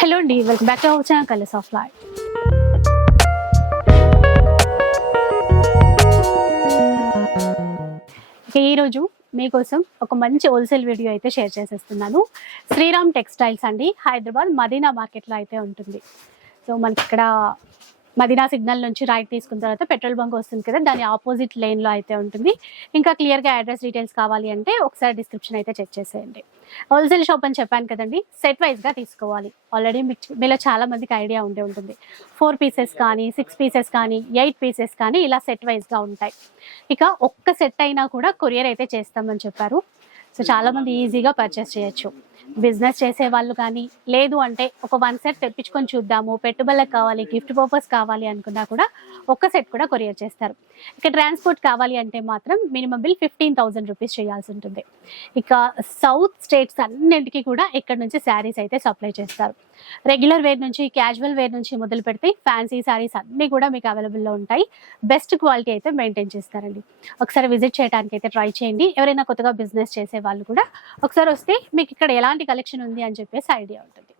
Hello అండి welcome back to our channel Colours of Life. ఇక ఈరోజు మీకోసం ఒక మంచి హోల్సేల్ వీడియో అయితే షేర్ చేసేస్తున్నాను. శ్రీరామ్ టెక్స్టైల్స్ అండి హైదరాబాద్ మదీనా మార్కెట్లో అయితే ఉంటుంది. సో మనకి ఇక్కడ మదీనా సిగ్నల్ నుంచి రైట్ తీసుకున్న తర్వాత పెట్రోల్ బంక్ వస్తుంది కదా దాని ఆపోజిట్ లైన్లో అయితే ఉంటుంది. ఇంకా క్లియర్గా అడ్రస్ డీటెయిల్స్ కావాలి అంటే ఒకసారి డిస్క్రిప్షన్ అయితే చెక్ చేసేయండి. హోల్సేల్ షాప్ అని చెప్పాను కదండి సెట్ వైజ్గా తీసుకోవాలి. ఆల్రెడీ మీకు మీలో చాలా మందికి ఐడియా ఉండే ఉంటుంది. ఫోర్ పీసెస్ కానీ సిక్స్ పీసెస్ కానీ ఎయిట్ పీసెస్ కానీ ఇలా సెట్ వైజ్గా ఉంటాయి. ఇక ఒక్క సెట్ అయినా కూడా కొరియర్ అయితే చేస్తామని చెప్పారు. సో చాలా మంది ఈజీగా పర్చేస్ చేయొచ్చు. బిజినెస్ చేసే వాళ్ళు కానీ లేదు అంటే ఒక వన్ సెట్ తెప్పించుకొని చూద్దాము పెట్టుబడులకు కావాలి గిఫ్ట్ పర్పస్ కావాలి అనుకున్నా కూడా ఒక్క సెట్ కూడా కొరియర్ చేస్తారు. ఇక ట్రాన్స్పోర్ట్ కావాలి అంటే మాత్రం minimum bill fifteen thousand rupees చేయాల్సి ఉంటుంది. ఇక సౌత్ స్టేట్స్ అన్నింటికి కూడా ఇక్కడ నుంచి శారీస్ అయితే సప్లై చేస్తారు. రెగ్యులర్ వేర్ నుంచి క్యాజువల్ వేర్ నుంచి మొదలు పెడితే ఫ్యాన్సీ శారీస్ అన్నీ కూడా మీకు అవైలబుల్లో ఉంటాయి. బెస్ట్ క్వాలిటీ అయితే మెయింటైన్ చేస్తారండి. ఒకసారి విజిట్ చేయడానికి అయితే ట్రై చేయండి. ఎవరైనా కొత్తగా బిజినెస్ చేసే వాళ్ళు కూడా ఒకసారి వస్తే మీకు ఇక్కడ ఎలాంటి కలెక్షన్ ఉంది అని చెప్పేసి ఐడియా ఉంటుంది.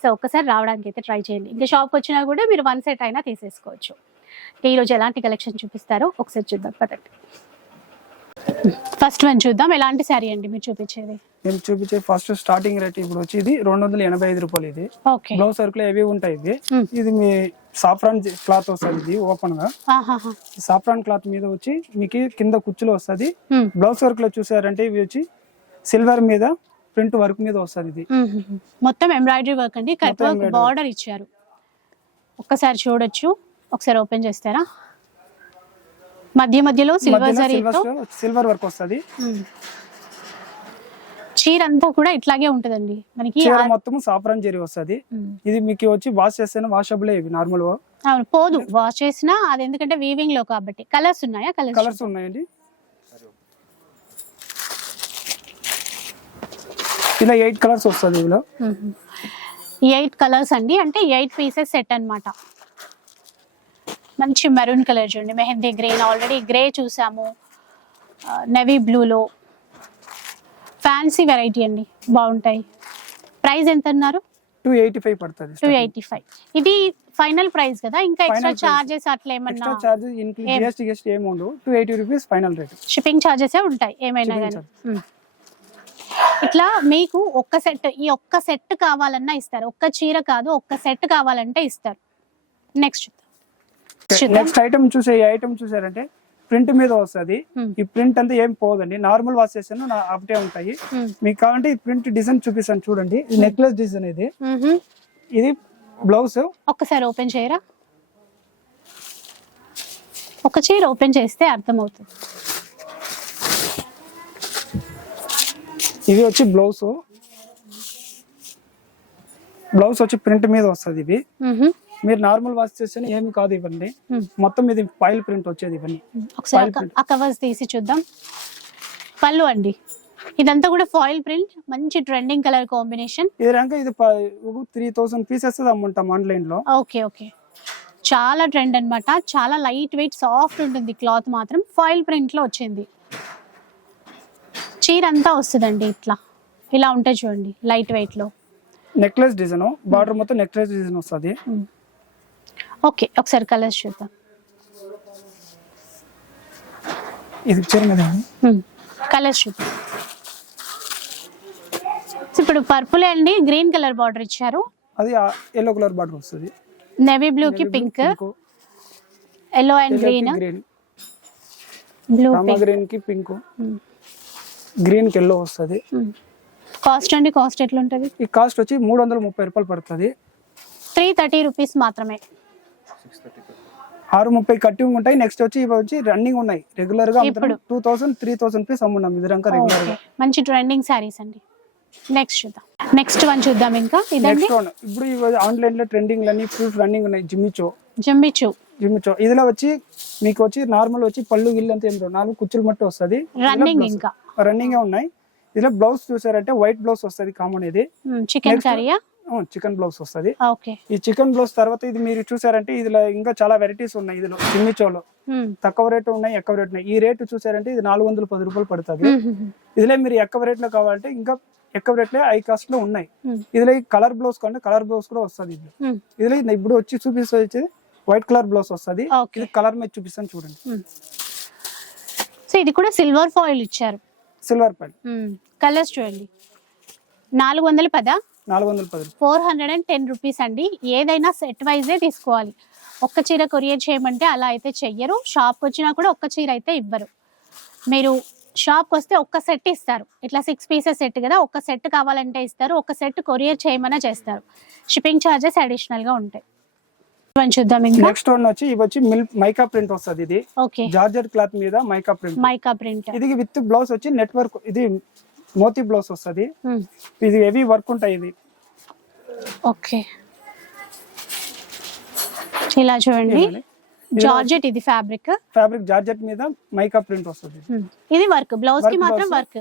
సో ఒక్కసారి రావడానికి అయితే ట్రై చేయండి. ఇంకా షాప్కి వచ్చినా కూడా మీరు వన్ సెట్ అయినా తీసేసుకోవచ్చు. ఇంకా ఈరోజు ఎలాంటి కలెక్షన్ చూపిస్తారో ఒకసారి చూద్దాం పదండి. ఫస్ట్ వన్ చూద్దాం. ఎలాంటి శారీ అండి మీరు చూపించేది? నేను చూపించే ఫస్ట్ స్టార్టింగ్ రేట్ ఇప్పుడు వచ్చి ఇది రెండు వందల ఎనభై ఐదు రూపాయలు ఇది. ఓకే బ్లౌజ్ సరుకులు ఏవి ఉంటాయి ఇది Hmm. ఇది మీ సాఫ్రాన్ క్లాత్ వస్తుంది ఇది ఓపెన్గా. ఈ సాఫ్రాన్ క్లాత్ మీద వచ్చి మీకు కింద కుచ్చులు వస్తుంది. బ్లౌజ్ సరుకులో చూసారంటే ఇవి వచ్చి సిల్వర్ మీద ప్రింట్ వర్క్ మీద వస్తుంది ఇది. మొత్తం ఎంబ్రాయిడరీ వర్క్ అండి. Cut work. బార్డర్ ఇచ్చారు. ఒక్కసారి చూడొచ్చు. ఒకసారి ఓపెన్ చేస్తారా? మధ్య మధ్యలో సిల్వర్ జరీతో? సిల్వర్ వర్క్ వస్తుంది. చీర అంతా కూడా ఇట్లాగే ఉంటదండి. మనకి చీర మొత్తం సాఫ్రాన్ జరీ వస్తుంది. ఇది మీకు వచ్చి వాష్ చేస్తేనే వాషబుల్ ఇవి నార్మల్ అవును పోదు. వాష్ చేసినా అది ఎందుకంటే వీవింగ్లో కాబట్టి. కలర్స్ ఉన్నాయా? కలర్స్ కలర్స్ ఉన్నాయండి. ఇలా ఎయిట్ కలర్స్ వస్తుంది ఇందులో. ఎయిట్ కలర్స్ అండి. అంటే ఎయిట్ పీసెస్ సెట్ అన్నమాట. మంచి మెరూన్ కలర్ చూడండి. మెహందీ గ్రీన్ ఆల్రెడీ గ్రే చూసాము. నెవీ బ్లూలో. ఫ్యాన్సీ వెరైటీ అండి. బాగుంటాయి. ప్రైస్ ఎంత అన్నారు టూ ఎయిటీ ఫైవ్ పడుతుంది టూ ఎయిటీ ఫైవ్. ఇది ఫైనల్ ప్రైస్ కదా? ఇంకా ఎక్స్ట్రా. చార్జెస్ అట్లా ఏమన్నా చార్జెస్? జిఎస్టీ ఏమి ఉండవు. Two eighty rupees final rate shipping charges ఉంటాయి. ఏమైనా కానీ. ఇట్లా మీకు ఒక్క సెట్ ఈ ఒక్క సెట్ కావాలన్నా ఇస్తారు. ఒక్క చీర కాదు ఒక్క సెట్ కావాలంటే ఇస్తారు. నెక్స్ట్ నెక్స్ట్ ఐటమ్ చూసే ఈ ఐటమ్ చూసారంటే ప్రింట్ మీద వస్తుంది. Hmm. ఈ ప్రింట్ అంతా ఏం పోదండి. నార్మల్ వాష్ చేసాను నా అప్టే ఉంటాయి. Hmm. మీకు కావాలంటే ఈ ప్రింట్ డిజైన్ చూపిస్తాను చూడండి. నెక్లెస్ డిజైన్ ఇది. మ్మ్హ. ఇది బ్లౌజ్ ఒక్కసారి ఓపెన్ చేయరా? ఒక చీర ఓపెన్ చేస్తే అర్థమవుతుంది. ఇది వచ్చి బ్లౌజ్ బ్లౌజ్ వచ్చి ప్రింట్ మీద వస్తుంది ఇది. మ్మ్హ. మీరు నార్మల్ వాష్ చేస్తే ఏమి కాదు ఇవన్నీ. మొత్తం ఇది ఫైల్ ప్రింట్ వచ్చేది ఇవన్నీ ఒకసారి Foil ఆ కవర్స్ తీసి చూద్దాం. పళ్ళు అండి. ఇదంతా కూడా ఫాయిల్ ప్రింట్ మంచి ట్రెండింగ్ కలర్ కాంబినేషన్ ఇది రంక ఇది త్రీ థౌసండ్ పీసెస్ అమ్ముంటాం ఆన్లైన్లో. Okay okay. చాలా ట్రెండ్ అన్నమాట. చాలా లైట్ వెయిట్ సాఫ్ట్ ఉంటుంది క్లాత్ మాత్రం. ఫాయిల్ ప్రింట్లో వచ్చింది. చీర అంతా వస్తుందండి ఇట్లా. ఇలా ఉంటాయి చూడండి లైట్ వెయిట్లో. నెక్లెస్ డిజైన్ బార్డర్ మొత్తం నెక్లెస్ డిజైన్ వస్తుంది? ఓకే ఒకసారి కలర్స్ చూద్దాం. ఇది చీర మీద కలర్స్ చూద్దాం. ఇప్పుడు పర్పుల్ అండి? గ్రీన్ కలర్ బార్డర్ ఇచ్చారు. అది ఎల్లో కలర్ బార్డర్ వస్తుంది. నెవీ బ్లూ కి pink yellow and green blue గ్రీన్కి పింక్ గ్రీన్కి ఎల్లో వస్తుంది కాస్ట్ అండి కాస్ట్ ఎట్లా ఉంటుంది ఈ కాస్ట్ వచ్చి మూడు వందల ముప్పై రూపాయలు పడుతుంది. త్రీ థర్టీ రూపీస్ మాత్రమే. ఆరు ముప్పై కట్టింగ్ ఉంటాయి నెక్స్ట్ వచ్చి ఇవి వచ్చి రన్నింగ్ ఉన్నాయి. రెగ్యులర్గా ఇప్పుడు? Two thousand three thousand piece అమ్మున్నాం ఇది రంక రెగ్యులర్గా. మంచి ట్రెండింగ్ శారీస్ అండి. నెక్స్ట్ చూద్దాం. నెక్స్ట్ వన్ చూద్దాం ఇంకా. ఇదండి? నెక్స్ట్ వన్ ఇప్పుడు ఇవి ఆన్లైన్లో ట్రెండింగ్ అన్ని ఫుల్ రన్నింగ్ ఉన్నాయి జిమ్మిచో జంబిచు జిమ్మిచో ఇదిలో వచ్చి మీకు వచ్చి నార్మల్ వచ్చి పళ్ళు గిల్లు అంతా ఏం రావు. నాలుగు కుచ్చులు మట్టి వస్తుంది. రన్నింగ్ ఇంకా. రన్నింగ్ ఉన్నాయి. ఇదిలో బ్లౌజ్ చూసారంటే వైట్ బ్లౌజ్ వస్తుంది కామన్ ఇది. చికెన్. కర్రీయా చికెన్ బ్లౌజ్ వస్తుంది. ఈ చికెన్ బ్లౌజ్ తర్వాత ఇది మీరు చూసారంటే ఇదిలో ఇంకా చాలా వెరైటీస్ ఉన్నాయి ఇదిలో. జిమ్మిచోలో తక్కువ రేటు ఉన్నాయి ఎక్కువ రేటు ఉన్నాయి. ఈ రేటు చూసారంటే ఇది నాలుగు వందల పది రూపాయలు పడుతుంది. ఇదిలో మీరు ఎక్కువ రేట్లో కావాలంటే ఇంకా ఎక్కువ రేట్లే హై కాస్ట్లో ఉన్నాయి. ఇదిలో కలర్ బ్లౌజ్ కంటే కలర్ బ్లౌజ్ కూడా వస్తుంది ఇది. ఇదిలో ఇది ఇప్పుడు వచ్చి చూపిస్తే వైట్ కలర్ బ్లౌజ్ వస్తుంది. ఇది కలర్ మీద చూపిస్తాను చూడండి. సో ఇది కూడా సిల్వర్ ఫాయిల్ ఇచ్చారు. సిల్వర్ పెన్ కలర్స్ చూడండి. నాలుగు వందల పదా? నాలుగు వందల పది four hundred and ten rupees అండి. ఏదైనా సెట్ వైజే తీసుకోవాలి. ఒక్క చీర కొరియర్ చేయమంటే అలా అయితే చెయ్యరు. షాప్కి వచ్చినా కూడా ఒక్క చీర అయితే ఇవ్వరు. మీరు షాప్కి వస్తే ఒక్క సెట్ ఇస్తారు. ఇట్లా సిక్స్ పీసెస్ సెట్ కదా ఒక్క సెట్ కావాలంటే ఇస్తారు. ఒక సెట్ కొరియర్ చేయమన్నా చేస్తారు. షిప్పింగ్ ఛార్జెస్ అడిషనల్గా ఉంటాయి. చూద్దాం నెక్స్ట్ వన్ వచ్చి ఇవి వచ్చి మైకా ప్రింట్ వస్తుంది ఇది. ఓకే జార్జెట్ క్లాత్ మీద మైకా ప్రింట్ మైకా ప్రింట్ ఇది విత్ బ్లౌజ్ వచ్చి నెట్వర్క్ ఇది మోతీ బ్లౌజ్ వస్తుంది. ఇది హెవీ వర్క్ ఉంటాయి ఇది. ఓకే ఇలా చూడండి. జార్జెట్ ఇది ఫ్యాబ్రిక్ ఫ్యాబ్రిక్ జార్జెట్ మీద మైకా ప్రింట్ వస్తుంది. ఇది వర్క్ బ్లౌజ్కి మాత్రం. వర్క్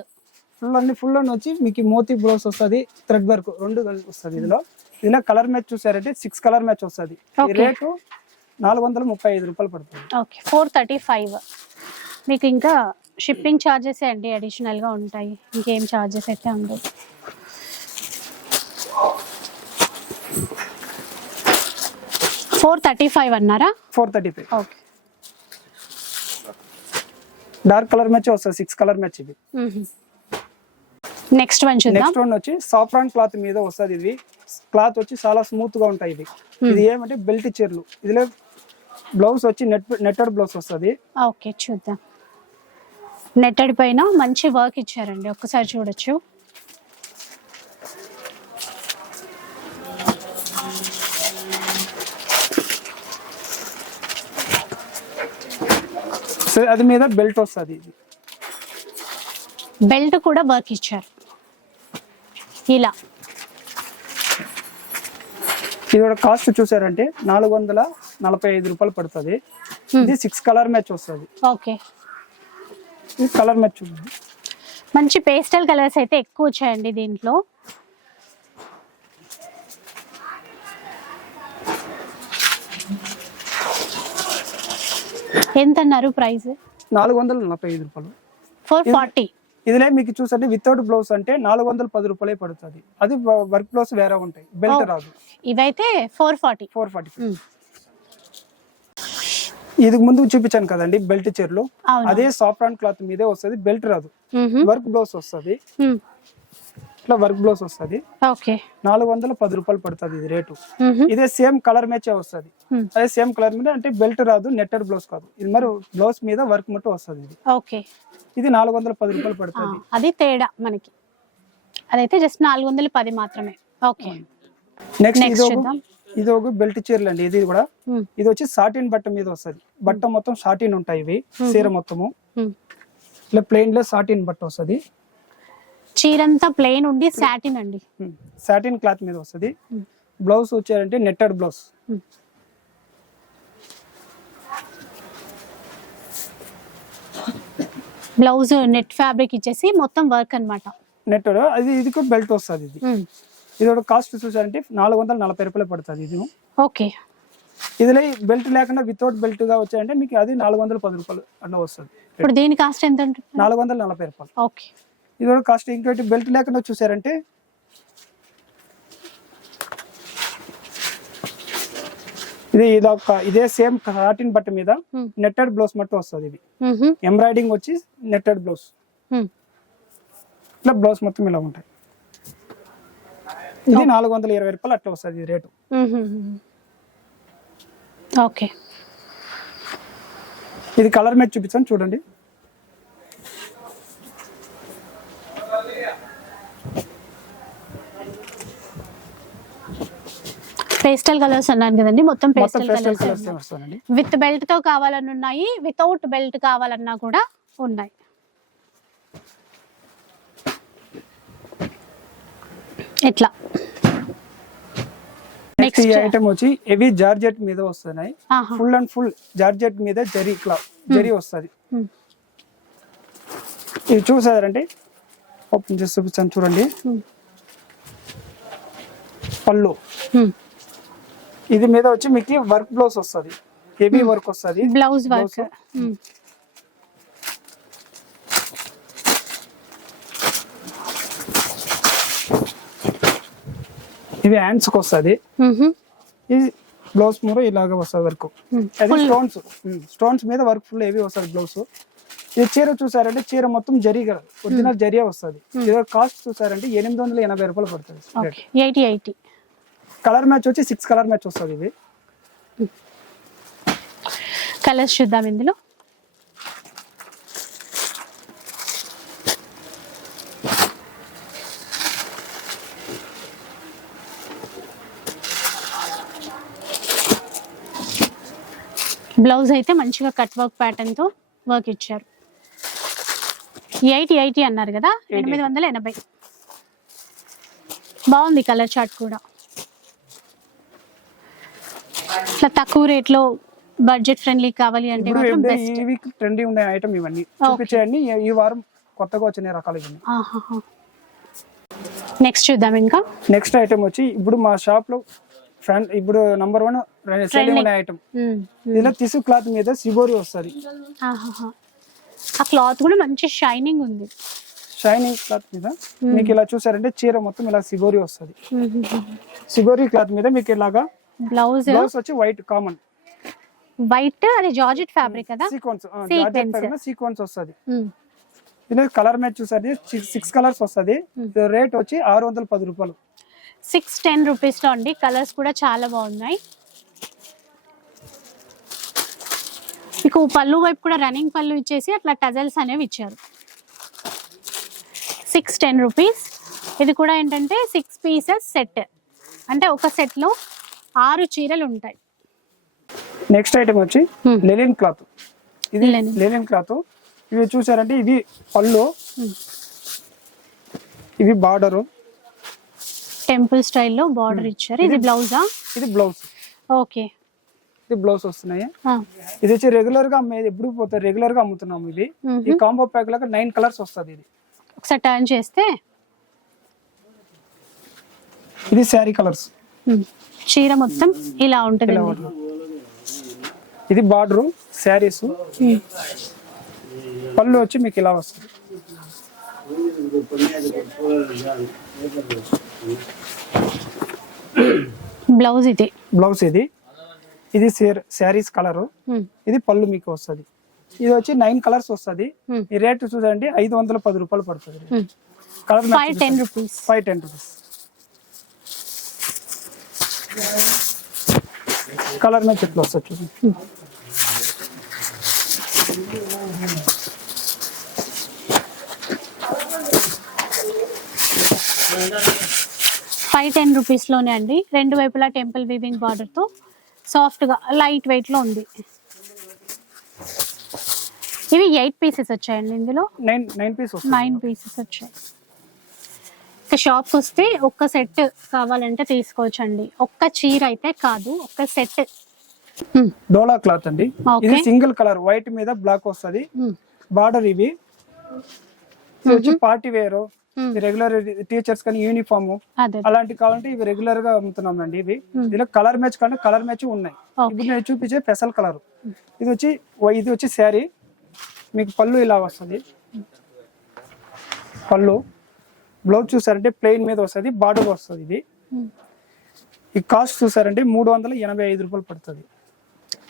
ఫుల్ అన్ని ఫుల్ అని వచ్చి మీకు మోతీ బ్లౌజ్ వస్తుంది థ్రెడ్ వర్క్ రెండు వస్తుంది ఇందులో. ఇందులో కలర్ మ్యాచ్ చూసారంటే సిక్స్ కలర్ మ్యాచ్ వస్తుంది. రేటు నాలుగు వందల ముప్పై ఐదు రూపాయలు పడుతుంది. Okay four thirty five. మీకు ఇంకా షిప్పింగ్ ఛార్జెస్ అండి అడిషనల్గా ఉంటాయి. ఇంకేం ఛార్జెస్ అయితే ఉండవు. ఫోర్ థర్టీ ఫైవ్ అన్నారా? Four thirty five. Okay. Dark colour match వస్తుంది సిక్స్ కలర్ మ్యాచ్ ఇది. నెక్స్ట్ వన్ చూద్దాం. నెక్స్ట్ వన్ వచ్చి సాఫ్రాన్ క్లాత్ మీద వస్తుంది ఇది. క్లాత్ వచ్చి చాలా స్మూత్గా ఉంటాయి ఇది ఇది ఏమంటే బెల్ట్ చీరలు. ఇదిలో బ్లౌజ్ వచ్చి నెట్ నెట్టెడ్ బ్లౌజ్ వస్తుంది. ఓకే చూద్దాం. నెట్టడి పైన మంచి వర్క్ ఇచ్చారండి. ఒక్కసారి చూడొచ్చు. అది మీద బెల్ట్ వస్తుంది ఇది. బెల్ట్ కూడా వర్క్ ఇచ్చారు. ఇలా. ఇది కూడా కాస్ట్ చూసారంటే నాలుగు వందల నలభై ఐదు రూపాయలు పడుతుంది. ఇది సిక్స్ కలర్ మ్యాచ్ వస్తుంది. ఓకే. కలర్ మ్యాచ్ మంచి పేస్టల్ కలర్స్ అయితే ఎక్కువ వచ్చాయండి దీంట్లో. ఎంత అన్నారు ప్రైస్? నాలుగు వందల నలభై ఐదు రూపాయలు. ఫోర్ ఫార్టీ ఇదిలే మీకు చూసంటే వితౌట్ బ్లౌజ్ అంటే నాలుగు వందల పది రూపాయలే పడుతుంది. అది వర్క్ బ్లౌజ్ వేరే ఉంటాయి. బెల్ట్. రాదు. ఇవైతే ఫోర్ ఫార్టీ ఫోర్ ఫార్టీ ఇది ముందు చూపించాను కదండి బెల్ట్ చీరలు. అదే సాఫ్రాన్ క్లాత్ మీదే వస్తుంది బెల్ట్ రాదు. వర్క్ బ్లౌజ్ వస్తుంది. ఇట్లా వర్క్ బ్లౌజ్ వస్తుంది. నాలుగు వందల పది రూపాయలు పడుతుంది ఇది రేటు. ఇదే సేమ్ కలర్ మ్యాచ్ వస్తుంది. అదే సేమ్ కలర్ మీద అంటే బెల్ట్ రాదు నెట్టెడ్ బ్లౌజ్ కాదు. ఇది మరి బ్లౌజ్ మీద వర్క్ మట్టు వస్తుంది ఇది. ఓకే. ఇది నాలుగు వందల పది రూపాయలు పడుతుంది. అది తేడా మనకి. అదైతే జస్ట్ నాలుగు వందల పది మాత్రమే. ఓకే. నెక్స్ట్ ఇది. ఇది ఒక బెల్ట్ చీరలు అండి. ఇది కూడా. ఇది వచ్చి సాటిన్ బట్ట మీద వస్తుంది. బట్ట మొత్తం సాటిన్ ఉంటాయి ఇవి చీర మొత్తము. ఇట్లా ప్లెయిన్లో సాటిన్ బట్ట వస్తుంది. చీరంతా ప్లెయిన్ ఉండి సాటిన్ అండి. సాటిన్ క్లాత్ మీద వస్తుంది. బ్లౌజ్ వచ్చారంటే netted blouse. Blouse net fabric ఇచ్చేసి మొత్తం వర్క్ అన్నమాట. నెట్టెడ్ అది ఇది కూడా బెల్ట్ వస్తుంది ఇది. ఇది ఒక కాస్ట్ చూసారంటే నాలుగు వందల నలభై రూపాయలు పడుతుంది ఇది. ఓకే ఇదిలో బెల్ట్ లేకుండా వితౌట్ బెల్ట్గా వచ్చాయంటే మీకు అది నాలుగు వందల పది రూపాయలు అన్న వస్తుంది. ఇప్పుడు దీని కాస్ట్ ఎంత నాలుగు వందల నలభై రూపాయలు. ఓకే ఇది కూడా కాస్ట్ ఇంకోటి బెల్ట్ లేకుండా చూసారంటే ఇది ఇదొక ఇదే సేమ్ కాటన్ బట్ట మీద. నెట్టెడ్ బ్లౌజ్ మట్టు వస్తుంది ఇది. ఎంబ్రాయిడింగ్ వచ్చి నెట్టెడ్ బ్లౌజ్. ఇట్లా బ్లౌజ్ మొత్తం ఇలా ఉంటాయి. ఇది నాలుగు వందల ఇరవై రూపాయలు అట్లా వస్తుంది రేటు. ఓకే. ఇది కలర్ మ్యాచ్ చూపించాను చూడండి. పేస్టల్ కలర్స్ అన్నాను కదండి మొత్తం పేస్టల్ కలర్స్ విత్ బెల్ట్తో కావాలని ఉన్నాయి వితౌట్ బెల్ట్ కావాలన్నా కూడా ఉన్నాయి. ఇట్లా. నెక్స్ట్ ఐటమ్ వచ్చి హెవీ జార్జెట్ మీద వస్తున్నాయి. ఫుల్ అండ్ ఫుల్ జార్జెట్ మీద జరీ క్లా జరీ వస్తుంది. ఇది చూసారంటే? ఓపెన్ చేసి చూపిస్తాను చూడండి. పళ్ళు. ఇది మీద వచ్చి మీకు వర్క్ బ్లౌజ్ వస్తుంది. హెవీ వర్క్ వస్తుంది. Blouse work. ఇవి హ్యాండ్స్కి వస్తుంది. ఇది బ్లౌజ్ మూర ఇలాగ వస్తుంది వర్క్. అది స్టోన్స్ స్టోన్స్ మీద వర్క్ ఫుల్ హెవీ వస్తుంది బ్లౌజ్. ఇది చీర చూసారంటే చీర మొత్తం జరీ ఒరిజినల్ జరియా వస్తుంది. ఇది కాస్ట్ చూసారంటే ఎనిమిది వందల ఎనభై రూపాయలు పడుతుంది. Eighty eighty. కలర్ మ్యాచ్ వచ్చి సిక్స్ కలర్ మ్యాచ్ వస్తుంది ఇది. కలర్స్ చూద్దాం ఇందులో. బ్లౌజ్ అయితే మంచిగా కట్ వర్క్ ప్యాటర్న్తో వర్క్ ఇచ్చారు. ఎయిటీ ఎయిటీ అన్నారు కదా ఎనిమిది వందల ఎనభై. బాగుంది కలర్ చార్ట్ కూడా. ఇట్లా తక్కువ రేట్లో బడ్జెట్ ఫ్రెండ్లీ కావాలి అంటే మాత్రం బెస్ట్. ఈ వీక్ ట్రెండీ ఉండే ఐటమ్ ఇవన్నీ. చూపించేయండి. ఈ- వారం కొత్తగా వచ్చిన రకాలు ఇవన్నీ. నెక్స్ట్ చూద్దాం ఇంకా. నెక్స్ట్ ఐటమ్ వచ్చి ఇప్పుడు మా షాప్లో ఫ్యాన్ ఇప్పుడు నంబర్ వన్ సెల్లింగ్ ఉండే ఐటమ్. ఇలా టిష్యూ క్లాత్ మీద సిబోరి వస్తుంది. ఆ క్లాత్ కూడా మంచి షైనింగ్ ఉంది. షైనింగ్ క్లాత్ మీద మీకు ఇలా చూసారంటే చీర మొత్తం ఇలా సిబోరి వస్తుంది. సిబోరి క్లాత్ మీద మీకు ఇలాగా బ్లౌజ్ బ్లౌజ్ వచ్చి వైట్ కామన్ వైట్ అది జార్జెట్ ఫ్యాబ్రిక్ కదా? Sequence Sequence. సీక్వెన్స్ వస్తుంది. ఇది కలర్ మ్యాచ్ చూసారు సిక్స్ కలర్స్ వస్తుంది. రేట్ వచ్చి ఆరు వందల పది రూపాయలు. సిక్స్ టెన్ రూపీస్లో అండి. కలర్స్ కూడా చాలా బాగున్నాయి. మీకు పళ్ళు వైపు కూడా రన్నింగ్ పళ్ళు ఇచ్చేసి అట్లా టజల్స్ అనేవి ఇచ్చారు. సిక్స్ టెన్ రూపీస్ ఇది కూడా ఏంటంటే సిక్స్ పీసెస్ సెట్ అంటే ఒక set లో ఆరు చీరలు ఉంటాయి నెక్స్ట్ ఐటమ్ వచ్చి. లెనిన్ క్లాత్ ఇది. లెనిన్ క్లాత్ ఇవి చూసారంటే ఇది పళ్ళు. ఇవి బార్డరు. టెంపుల్ స్టైల్లో బార్డర్ ఇచ్చారు. ఇది బ్లౌజా ఇది బ్లౌజ్ ఓకే. ఇది బ్లౌజ్ వస్తున్నాయి. ఇది వచ్చి రెగ్యులర్గా అమ్మేది ఎప్పుడు పోతుంది రెగ్యులర్గా అమ్ముతున్నాము ఇది ఈ కాంబో ప్యాక్ లాగా నైన్ కలర్స్ వస్తుంది ఇది. ఒకసారి టర్న్ చేస్తే? ఇది శారీ కలర్స్. చీర మొత్తం ఇలా ఉంటుంది. ఇది బార్డరు శారీస్. పళ్ళు వచ్చి మీకు ఇలా వస్తుంది. బ్లౌజ్ ఇది. బ్లౌజ్ ఇది. ఇది శారీస్ కలరు. మ్మ్. ఇది పళ్ళు మీకు వస్తుంది. ఇది వచ్చి నైన్ కలర్స్ వస్తుంది. Hmm. ఈ రేట్ చూడండి ఐదు వందల పది రూపాయలు పడుతుంది. Colour five ten rupees five ten rupees colour match ఎట్లా వస్తుంది చూడండి ఫైవ్ టెన్ రూపీస్లోనే అండి. రెండు వైపులా టెంపుల్ వీవింగ్ బార్డర్తో సాఫ్ట్గా లైట్ వెయిట్లో ఉంది. ఇవి ఎయిట్ పీసెస్ వచ్చాయండి ఇందులో? నైన్ నైన్ పీస్ వస్తుంది నైన్ పీసెస్ వచ్చాయి. షాప్ వస్తే ఒక్క సెట్ కావాలంటే తీసుకోవచ్చండి. ఒక్క చీర అయితే కాదు ఒక్క సెట్ డోలా క్లాత్ అండి. ఇది సింగిల్ కలర్ వైట్ మీద బ్లాక్ వస్తుంది. బార్డర్ ఇవి. ఇది వచ్చి పార్టీ వేర్. రెగ్యులర్ టీచర్స్ కానీ యూనిఫామ్ అలాంటి కావాలంటే ఇవి రెగ్యులర్గా అమ్ముతున్నాం అండి ఇవి దీనిలో కలర్ మ్యాచ్ కంటే కలర్ మ్యాచ్ ఉన్నాయి. ఇప్పుడు నేను చూపించే పెసల్ కలర్ ఇది వచ్చి ఇది వచ్చి శారీ. మీకు పళ్ళు ఇలా వస్తుంది. పళ్ళు. బ్లౌజ్ చూసారంటే ప్లెయిన్ మీద వస్తుంది బార్డర్ వస్తుంది ఇది. ఈ కాస్ట్ చూసారంటే మూడు వందల ఎనభై ఐదు రూపాయలు పడుతుంది.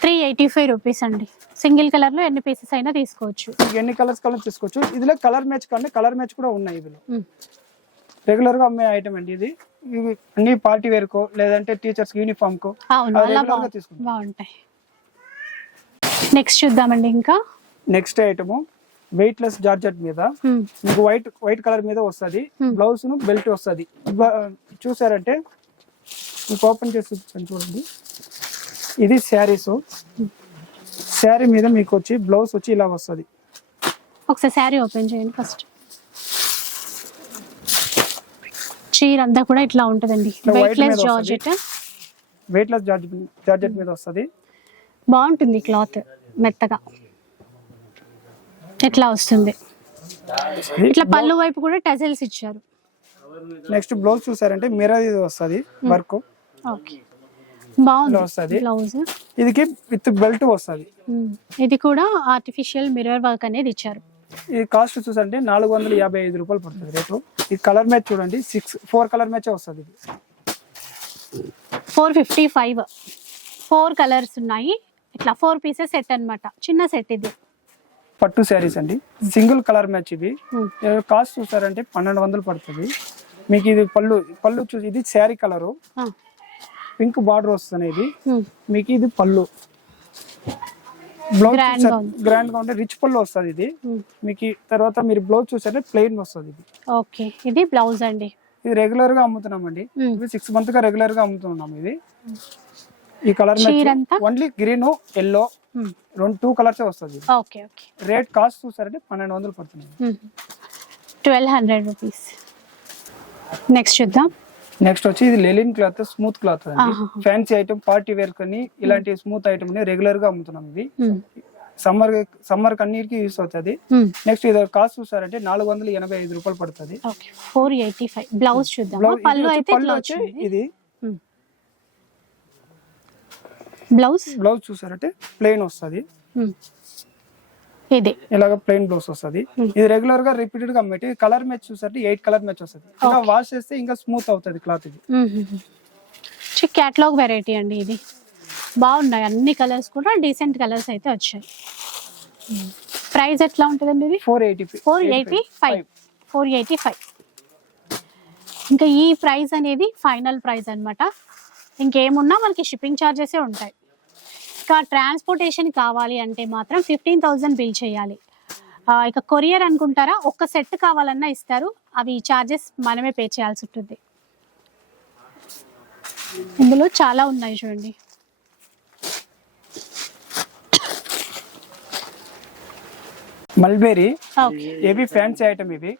త్రీ ఎయిటీ ఫైవ్ రూపీస్ అండి. సింగిల్ కలర్లో ఎన్ని పీసెస్ అయినా తీసుకోవచ్చు. ఎన్ని కలర్స్ కలర్ తీసుకోవచ్చు. ఇదిలో కలర్ మ్యాచ్ కంటే కలర్ మ్యాచ్ కూడా ఉన్నాయి ఇదిలో. రెగ్యులర్గా అమ్మే ఐటమ్ అండి ఇది. ఇవి అన్ని పార్టీ వేర్ కో లేదంటే టీచర్స్ యూనిఫామ్ కో. బాగుంటాయి. నెక్స్ట్ చూద్దామండి ఇంకా. Next item weight less georgette మీద. మీకు వైట్ వైట్ కలర్ మీద వస్తుంది. బ్లౌజ్ను బెల్ట్ వస్తుంది. చూసారంటే మీకు ఓపెన్ చేసి చూడండి. ఇది శారీస్. శారీ మీద మీకు వచ్చి బ్లౌజ్ వచ్చి ఇలా వస్తుంది. ఒకసారి శారీ ఓపెన్ చేయండి ఫస్ట్. చీర అంతా కూడా ఇట్లా ఉంటుందండి. Weight less georgette. Weight less georgette మీద వస్తుంది. బాగుంటుంది క్లాత్ మెత్తగా. ఇట్లా వస్తుంది? ఇట్లా పళ్ళు వైపు కూడా టజల్స్ ఇచ్చారు. నెక్స్ట్ బ్లౌజ్ చూసారంటే మిర్రర్ ఇది వస్తుంది వర్క్. ఓకే. బాగుంది. వస్తది. బ్లౌజ్. ఇదికి విత్ బెల్ట్ వస్తుంది. ఇది కూడా ఆర్టిఫిషియల్ మిర్రర్ వర్క్ అనేది ఇచ్చారు. ఇది కాస్ట్ చూసారంటే నాలుగు వందల యాభై ఐదు రూపాయలు పడుతుంది రేటు. ఈ కలర్ మ్యాచ్ చూడండి సిక్స్ ఫోర్ కలర్ మ్యాచ్ వస్తుంది ఇది. Four fifty five. Four colours ఉన్నాయి. ఇట్లా ఫోర్ పీసెస్ సెట్ అన్నమాట. చిన్న సెట్ ఇది. పట్టు శారీస్ అండి. సింగిల్ కలర్ మ్యాచ్ ఇది. కాస్ట్ చూసారంటే పన్నెండు వందలు పడుతుంది. మీకు ఇది పళ్ళు పళ్ళు చూసి ఇది శారీ కలరు. పింక్ బార్డర్ వస్తుంది ఇది. మీకు ఇది పళ్ళు. బ్లౌజ్. గ్రాండ్గా ఉంటే రిచ్ పళ్ళు వస్తుంది ఇది. మీకు తర్వాత మీరు బ్లౌజ్ చూసారంటే ప్లెయిన్ వస్తుంది ఇది. ఓకే. ఇది బ్లౌజ్ అండి. ఇది రెగ్యులర్గా అమ్ముతున్నామండి. ఉమ్. ఇది సిక్స్ మంత్గా రెగ్యులర్గా అమ్ముతున్నాం ఇది. ఈ colour? Only green yellow um, రెండు టూ కలర్స్ వస్తుంది. Okay okay. రేట్ కాస్ట్ చూసారంటే పన్నెండు వందలు పడుతుంది. ట్వెల్వ్ హండ్రెడ్ రూపీస్ నెక్స్ట్ చూద్దాం. నెక్స్ట్ వచ్చి ఇది linen cloth smooth cloth. Fancy item party wear కానీ ఇలాంటి స్మూత్ ఐటమ్ని రెగ్యులర్గా అమ్ముతున్నాం ఇది ఉమ్, సమ్మర్ సమ్మర్ కన్నీరికి యూస్ అవుతుంది. నెక్స్ట్ ఇది కాస్ట్ చూసారంటే నాలుగు వందల ఎనభై ఐదు రూపాయలు పడుతుంది. ఫోర్ ఎయిటీ ఫైవ్ బ్లౌజ్ చూద్దాం ఇది పళ్ళు వచ్చి ఇది. బ్లౌజ్? బ్లౌజ్ చూసారంటే ప్లెయిన్ వస్తుంది. ఇది. ఇలాగ ప్లెయిన్ బ్లౌజ్ వస్తుంది. ఇది రెగ్యులర్గా రిపీటెడ్గా అమ్మేటి కలర్ మ్యాచ్ చూసారంటే ఎయిట్ కలర్ మ్యాచ్ వస్తుంది. ఇలా వాష్ చేస్తే ఇంకా స్మూత్ అవుతుంది క్లాత్ ఇది. క్యాటలాగ్ వెరైటీ అండి ఇది. బాగున్నాయి అన్ని కలర్స్ కూడా డీసెంట్ కలర్స్ అయితే వచ్చాయి. ప్రైస్ ఎట్లా ఉంటుందండి ఇది? Four eighty four eighty five four eighty five ఇంకా ఈ ప్రైస్ అనేది ఫైనల్ ప్రైస్ అన్నమాట. ఇంకేమున్నా మనకి షిప్పింగ్ ఛార్జెసే ఉంటాయి. ఇంకా ట్రాన్స్పోర్టేషన్ కావాలి అంటే మాత్రం ఫిఫ్టీన్ థౌజండ్ బిల్ చేయాలి. ఇక కొరియర్ అనుకుంటారా? ఒక్క సెట్ కావాలన్నా ఇస్తారు. అవి ఛార్జెస్ మనమే పే చేయాల్సి ఉంటుంది. ఇందులో చాలా ఉన్నాయి చూడండి. మల్బేరీ ఏవి ఫ్యాన్సీ ఐటమ్ ఇవి?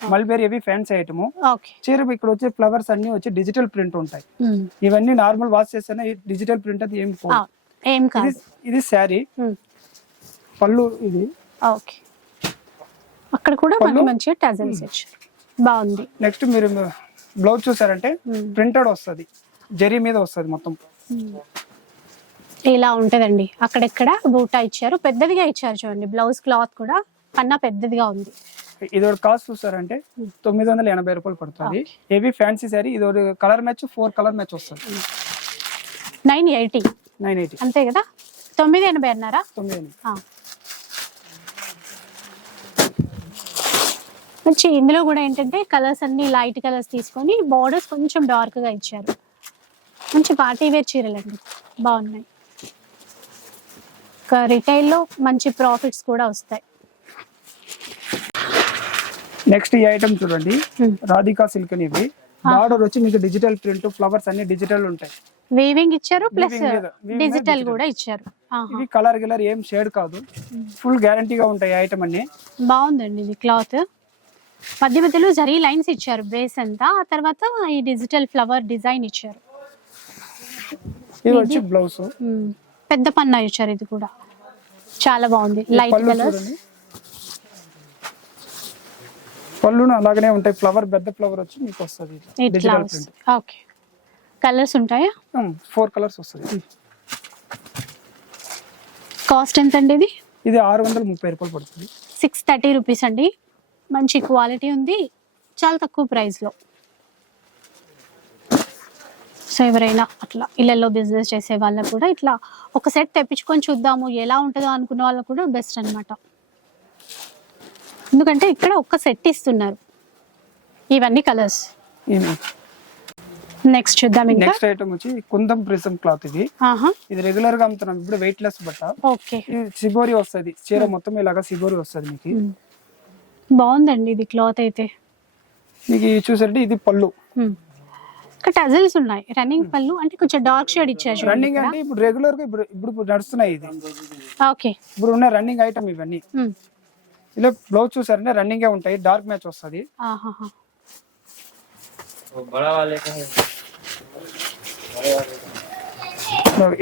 మల్బేరీ ఏవి ఫ్యాన్సీ ఐటమ్ ఓకే. చీర ఇక్కడ వచ్చే ఫ్లవర్స్ అన్ని వచ్చి డిజిటల్ ప్రింట్ ఉంటాయి. ఇవన్నీ నార్మల్ వాష్ చేస్తేనే డిజిటల్ ప్రింట్ అది ఏం. ఏం కాదు. ఇది శారీ. పళ్ళు ఇది. ఓకే. అక్కడ కూడా మనకి పళ్ళు? మంచిగా టజల్స్ ఇచ్చారు. బాగుంది. నెక్స్ట్ మీరు బ్లౌజ్ చూసారంటే. ప్రింటెడ్ వస్తుంది. జరీ మీద వస్తుంది మొత్తం. ఇలా ఉంటదండి. అక్కడెక్కడ బూటా ఇచ్చారు. పెద్దదిగా ఇచ్చారు చూడండి. బ్లౌజ్ క్లాత్ కూడా పన్నా పెద్దదిగా ఉంది. ఇది ఒక కాస్ట్ చూసారంటే తొమ్మిది వందల ఎనభై రూపాయలు పడుతుంది. ఏవి ఫ్యాన్సీ శారీ ఇది ఒక colour match four colour match వస్తుంది నైన్ ఎయిటీ. Nine eighty. అంతే కదా? తొమ్మిది ఎనభై అన్నారా? తొమ్మిది. మంచి ఇందులో కూడా ఏంటంటే కలర్స్ అన్ని లైట్ కలర్స్ తీసుకొని బార్డర్స్ కొంచెం డార్క్గా ఇచ్చారు. మంచి పార్టీ వేర్ చీరలండి. బాగున్నాయి. ఇంకా రిటైల్లో మంచి ప్రాఫిట్స్ కూడా వస్తాయి. నెక్స్ట్ ఈ ఐటమ్ చూడండి. రాధికా సిల్క్ అని ఇవి బార్డర్ వచ్చి మీకు డిజిటల్ ప్రింట్ ఫ్లవర్స్ అన్ని డిజిటల్ ఉంటాయి. వీవింగ్ ఇచ్చారు ప్లస్ డిజిటల్. కూడా ఇచ్చారు. ఇవి కలర్ గిలర్ ఏం షేడ్ కాదు. ఫుల్ గ్యారంటీగా ఉంటాయి ఐటమ్ అన్ని. బాగుందండి ఇది క్లాత్ మధ్య మధ్యలో జరీ లైన్స్ ఇచ్చారు బేస్ అంతా. ఆ తర్వాత ఈ డిజిటల్ ఫ్లవర్ డిజైన్ ఇచ్చారు. ఇది వచ్చి బ్లౌజ్. పెద్ద పన్నా ఇచ్చారు ఇది కూడా. చాలా బాగుంది. లైట్ కలర్స్ పళ్ళును అలాగనే ఉంటాయి. ఫ్లవర్ పెద్ద ఫ్లవర్ వచ్చి మీకు వస్తుంది. ఓకే కలర్స్ ఉంటాయా? ఫోర్ కలర్స్ వస్తుంది. కాస్ట్ ఎంత అండి ఇది? ఇది ఆరు వందల ముప్పై రూపాయలు పడుతుంది. సిక్స్ థర్టీ రూపీస్ అండి. మంచి క్వాలిటీ ఉంది. చాలా తక్కువ ప్రైస్లో సో ఎవరైనా అట్లా ఇళ్ళల్లో బిజినెస్ చేసే వాళ్ళకు కూడా ఇట్లా ఒక సెట్ తెప్పించుకొని చూద్దాము ఎలా ఉంటుందో అనుకున్న వాళ్ళకు కూడా బెస్ట్ అన్నమాట. ఎందుకంటే ఇక్కడ ఒక్క సెట్ ఇస్తున్నారు. ఇవన్నీ కలర్స్. నెక్స్ట్ చూద్దాం ఇంకా. నెక్స్ట్ ఐటమ్ వచ్చి కుందం ప్రిజం క్లాత్ ఇది. ఆహా. ఇది రెగ్యులర్గా అమ్ముతున్నాం. ఇప్పుడు వెయిట్ లెస్ బట్ట. ఓకే. సిబోరి వస్తుంది. చీర మొత్తం ఇలాగా సిబోరి వస్తుంది మీకు. బాగుందండి ఇది క్లాత్ అయితే. మీకు ఇది చూసారంటే ఇది పళ్ళు. ఇక్కడ టజల్స్ ఉన్నాయి. రన్నింగ్ పళ్ళు. అంటే కొంచెం డార్క్ షేడ్ ఇచ్చారు రన్నింగ్. అంటే ఇప్పుడు రెగ్యులర్గా ఇప్పుడు ఇప్పుడు ఇప్పుడు నడుస్తున్నాయి ఇది. ఓకే ఇప్పుడు ఉన్న రన్నింగ్ ఐటమ్ ఇవన్నీ. ఇలా బ్లౌజ్ చూసారంటే రన్నింగే ఉంటాయి. డార్క్ మ్యాచ్ వస్తుంది.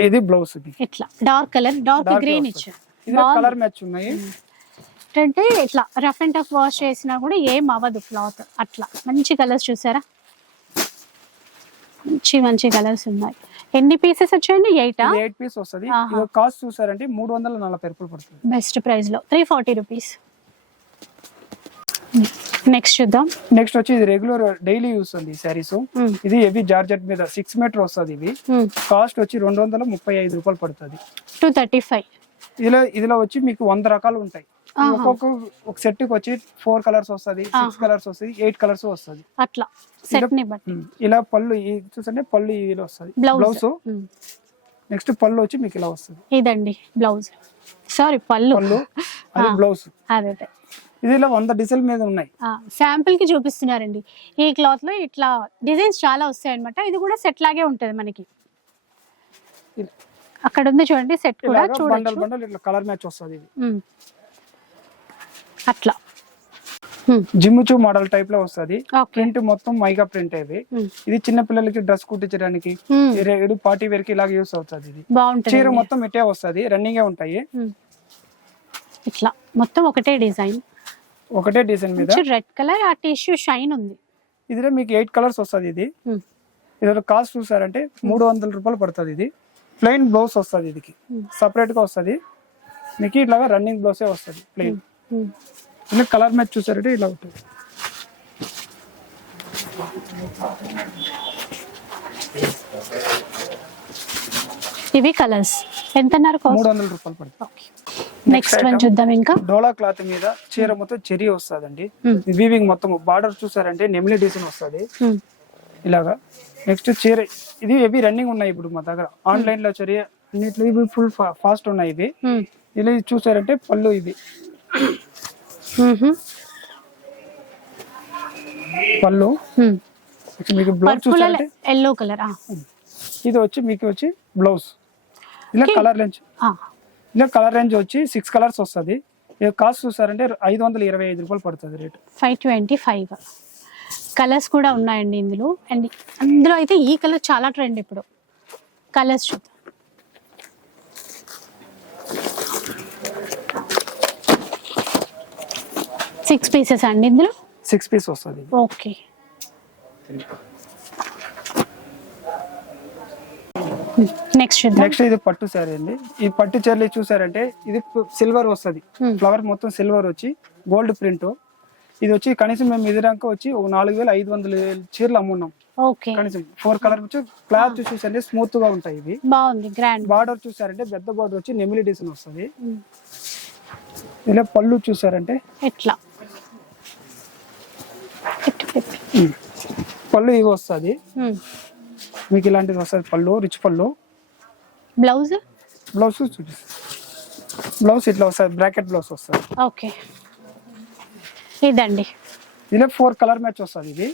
ఇది బ్లౌజ్ ఇట్లా డార్క్ కలర్ డార్క్ గ్రీన్. ఇచ్చారు. కలర్ మ్యాచ్ ఉన్నాయి. అంటే ఇట్లా రఫ్ అండ్ టఫ్ వాష్ చేసినా కూడా ఏం అవ్వదు క్లాత్ అట్లా. మంచి కలర్స్ చూసారా? మంచి మంచి కలర్స్ ఉన్నాయి. ఎన్ని పీసెస్ వచ్చాయండి? ఎయిటా ఎయిట్ పీస్ వస్తుంది. కాస్ట్ చూసారంటే మూడు వందల నలభై రూపాయలు పడుతుంది. బెస్ట్ ప్రైస్లో. త్రీ ఫార్టీ రూపీస్ నెక్స్ట్ చూద్దాం. నెక్స్ట్ వచ్చి ఇది రెగ్యులర్ డైలీ యూస్ ఉంది శారీస్ మ్మ్. ఇది హెవీ జార్జెట్ మీద సిక్స్ మీటర్ వస్తుంది ఇవి కాస్ట్ వచ్చి రెండు వందల ముప్పై ఐదు రూపాయలు పడుతుంది. టూ థర్టీ ఫైవ్ ఇదిలో ఇదిలో వచ్చి మీకు వంద రకాలు ఉంటాయి. ఒక్కొక్క ఒక సెట్కి వచ్చి ఫోర్ కలర్స్ వస్తుంది సిక్స్ కలర్స్ వస్తుంది ఎయిట్ కలర్స్ వస్తుంది. అట్లా. సెట్ని బట్టి. ఇలా పళ్ళు చూసండి పళ్ళు ఇలా వస్తుంది. బ్లౌజ్ నెక్స్ట్ పళ్ళు వచ్చి మీకు ఇలా వస్తుంది. ఇదండి బ్లౌజ్ సారీ పళ్ళు. పళ్ళు. అది బ్లౌజ్ అదే. ఇది ఇలా వంద డిజైన్ మీద ఉన్నాయి. శాంపుల్కి చూపిస్తున్నారండి. ఈ క్లాత్లో ఇట్లా డిజైన్స్ చాలా వస్తాయి అనమాట ఇది కూడా సెట్ లాగే ఉంటది మనకి. అక్కడ ఉంది చూడండి సెట్ కూడా బండల్ బండల్ ఇట్లా కలర్ మ్యాచ్ వస్తుంది ఇది. అట్లా. జిమ్ముచూ మోడల్ టైప్లో వస్తుంది. ప్రింట్ మొత్తం మైగా ప్రింట్ ఇది. ఇది చిన్న పిల్లలకి డ్రెస్ కుట్టించడానికి పార్టీ వేర్కి ఇలాగ యూస్ అవుతుంది ఇది. బాగుంటుంది చీర మొత్తం ఇట్టే వస్తుంది రన్నింగ్ ఉంటాయి. ఇట్లా. మొత్తం ఒకటే డిజైన్. ఒకటే డిజైన్ మీద. రెడ్ కలర్ ఆ టిష్యూ షైన్ ఉంది. ఇదిలో మీకు ఎయిట్ కలర్స్ వస్తుంది ఇది. ఉమ్. ఇది కాస్ట్ చూసారంటే మూడు వందల రూపాయలు పడుతుంది ఇది. ప్లెయిన్ బ్లౌజ్ వస్తుంది ఇది Hmm. సపరేట్గా వస్తుంది. మీకు ఇట్లాగా రన్నింగ్ బ్లౌసే వస్తుంది ప్లెయిన్. ఇలా కలర్ మ్యాచ్ చూసారంటే ఇలా ఉంటుంది. ఇవి కలర్స్ ఎంత మూడు వందల రూపాయలు పడుతుంది. నెక్స్ట్ వన్ చూద్దాం ఇంకా. డోలా క్లాత్ మీద చీర మొత్తం చెరీ వస్తుందండి. Hmm. వీవింగ్ మొత్తం బార్డర్ చూసారంటే నెమిలి డిజైన్ వస్తుంది. ఉమ్. ఇలాగా. నెక్స్ట్ చీర. ఇది ఇవి రన్నింగ్ ఉన్నాయి ఇప్పుడు మా దగ్గర. ఆన్లైన్లో చర్య అన్నిట్లో ఇవి ఫుల్ ఫాస్ట్ ఉన్నాయి ఇవి. ఇలా చూసారంటే పళ్ళు ఇది. పళ్ళు. మీకు బ్లౌజ్ చూసారంటే ఎల్లో కలర్ ఇది వచ్చి మీకు వచ్చి బ్లౌజ్ ఇలా. కలర్ రేంజ్ ఇలా కలర్ రేంజ్ వచ్చి సిక్స్ కలర్స్ వస్తుంది. కాస్ట్ చూసారంటే ఐదు వందల ఇరవై ఐదు రూపాయలు పడుతుంది rate. Five twenty five. Colours కూడా ఉన్నాయండి ఇందులో. అండ్ అందులో అయితే ఈ కలర్ చాలా ట్రెండ్ ఇప్పుడు. కలర్స్ చూద్దాం. సిక్స్ పీసెస్ అండి ఇందులో? సిక్స్ పీస్ వస్తుంది. ఓకే. నెక్స్ట్ నెక్స్ట్ ఇది పట్టు శారీ అండి. ఈ పట్టు చీరలు చూసారంటే ఇది సిల్వర్ వస్తుంది. Hmm. ఫ్లవర్ మొత్తం సిల్వర్ వచ్చి గోల్డ్ ప్రింట్ ఇది వచ్చి కనీసం మేము ఇది వచ్చి ఒక నాలుగు వేల ఐదు వందల చీరలు అమ్మున్నాం. ఓకే కనీసం ఫోర్ కలర్ వచ్చి క్లాత్ చూసారంటే స్మూత్గా ఉంటాయి ఇవి. బాగుంది గ్రాండ్ బార్డర్ చూసారంటే పెద్ద బార్డర్ వచ్చి నెమిలి డిజైన్ వస్తుంది. ఇలా పళ్ళు చూసారంటే ఎట్లా. ఉమ్, పళ్ళు ఇవి వస్తుంది. ఉమ్. మీకు ఇలాంటిది వస్తుంది? పళ్ళు? రిచ్ పళ్ళు? బ్లౌజ్? బ్లౌజ్ చూపిస్తుంది బ్లౌజ్ ఇట్లా వస్తుంది. బ్రాకెట్ బ్లౌజ్ వస్తుంది. ఓకే. ఇదండి. ఇలా ఫోర్ కలర్ మ్యాచ్ వస్తుంది ఇది.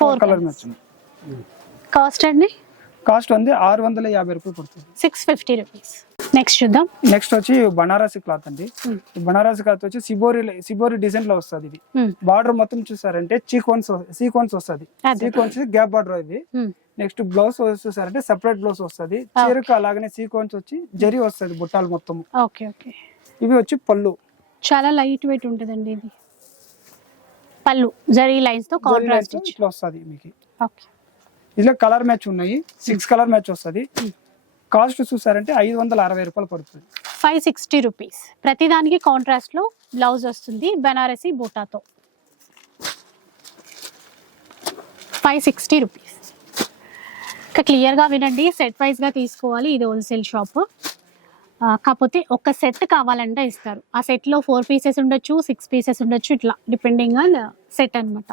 Four colour match. కాస్ట్ అండి? కాస్ట్ ఉంది ఆరు వందల యాభై రూపాయలు పడుతుంది. Six fifty rupees. నెక్స్ట్ చూద్దాం. నెక్స్ట్ వచ్చి బనారసి క్లాత్ అండి. Hmm. బనారసి క్లాత్ వచ్చి సిబోరి సిబోరి డిజైన్లో వస్తుంది ఇది. బార్డర్ మొత్తం చూసారంటే చీకోన్స్ సీకోన్స్ వస్తుంది. అదే. సీకోన్స్ గ్యాప్ బార్డర్ ఇది. నెక్స్ట్ బ్లౌజ్ చూసారంటే సెపరేట్ బ్లౌజ్ వస్తుంది. చీరకు అలాగనే సీకోన్స్ వచ్చి జరి వస్తుంది బుట్టాలు మొత్తం ఓకే ఓకే ఇవి వచ్చి పళ్ళు. చాలా లైట్ వెయిట్ ఉంటుందండి ఇది. పళ్ళు. జరీ లైన్స్తో కాంట్రాస్ట్ ఇట్లా వస్తుంది మీకు. ఓకే ఇందులో కలర్ మ్యాచ్ ఉన్నాయి. సిక్స్ కలర్ మ్యాచ్ వస్తుంది. కాస్ట్ చూసారంటే ఐదు వందల అరవై రూపాయలు పడుతుంది. Five sixty rupees. ప్రతిదానికి కాంట్రాస్ట్లో బ్లౌజ్ వస్తుంది బనారసి బూటాతో. Five sixty rupees. ఇంకా క్లియర్గా వినండి సెట్ వైజ్గా తీసుకోవాలి ఇది హోల్సేల్ షాప్. కాకపోతే ఒక సెట్ కావాలంటే ఇస్తారు. ఆ సెట్లో ఫోర్ పీసెస్ ఉండొచ్చు సిక్స్ పీసెస్ ఉండొచ్చు ఇట్లా డిపెండింగ్ ఆన్ సెట్ అన్నమాట.